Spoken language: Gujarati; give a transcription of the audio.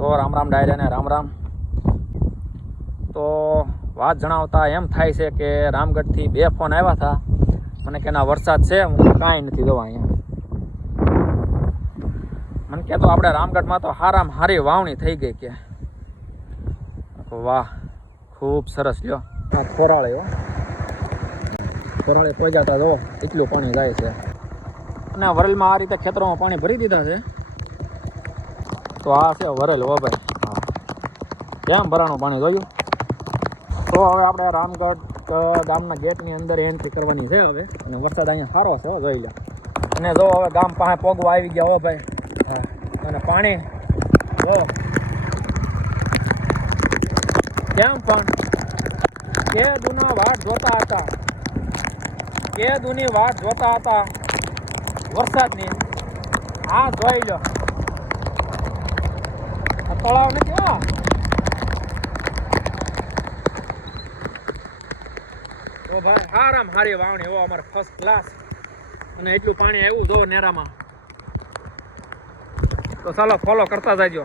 તો રામ રામ ડાયરાને રામ રામ. તો વાત જણાવતા એમ થાય છે કે રામગઢથી 2 ફોન આવ્યા હતા મને કે ના વરસાદ છે. હું કાંઈ નથી જોવા અહીંયા. મને કે તો આપણે રામગઢમાં તો હારામાં હારી વાવણી થઈ ગઈ કે. વાહ, ખૂબ સરસ. લ્યો આ ખોરાળે હો, ખોરાળે પહોંચ્યા જો એટલું પાણી જાય છે. અને વરેલમાં આ રીતે ખેતરોમાં પાણી ભરી દીધા છે. તો આ છે વરેલ હો ભાઈ. હા, કેમ ભરાણું પાણી જોયું. તો હવે આપણે રામગઢ ગામના ગેટની અંદર એન્ટ્રી કરવાની છે હવે. અને વરસાદ અહીંયા સારો છે જોઈ લો. અને જો હવે ગામ પાસે પોગવા આવી ગયા હો ભાઈ. હા, અને પાણી જો કેમ પણ કે દુના વાટ જોતા હતા, કે દુની વાટ જોતા હતા વરસાદની. આ જોઈ લો તળાવ નથી. હા, તો ભાઈ હારામ હારી વાવણી હો અમારે ફર્સ્ટ ક્લાસ. અને એટલું પાણી આવ્યું જો નેરામાં. તો ચાલો ફોલો કરતા જાજો.